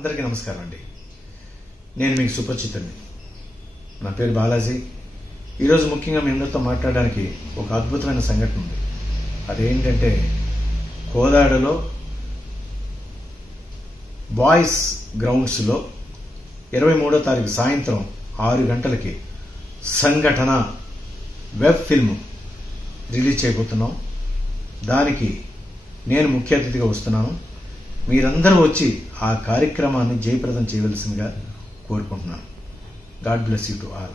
అందరికీ నమస్కారం అండి. నేను మీకు సుపరిచితుడిని. నా పేరు బాలాజీ. ఈరోజు ముఖ్యంగా మీ అందరితో మాట్లాడడానికి ఒక అద్భుతమైన సంఘటన ఉంది. అదేంటంటే కోదాడలో బాయ్స్ గ్రౌండ్స్లో 23వ తారీఖు సాయంత్రం 6 గంటలకి సంఘటన వెబ్ ఫిల్మ్ రిలీజ్ చేయబోతున్నాం. దానికి నేను ముఖ్య అతిథిగా వస్తున్నాను. మీరందరూ వచ్చి ఆ కార్యక్రమాన్ని జయప్రదం చేయవలసిందిగా కోరుకుంటున్నాను. God bless you to all.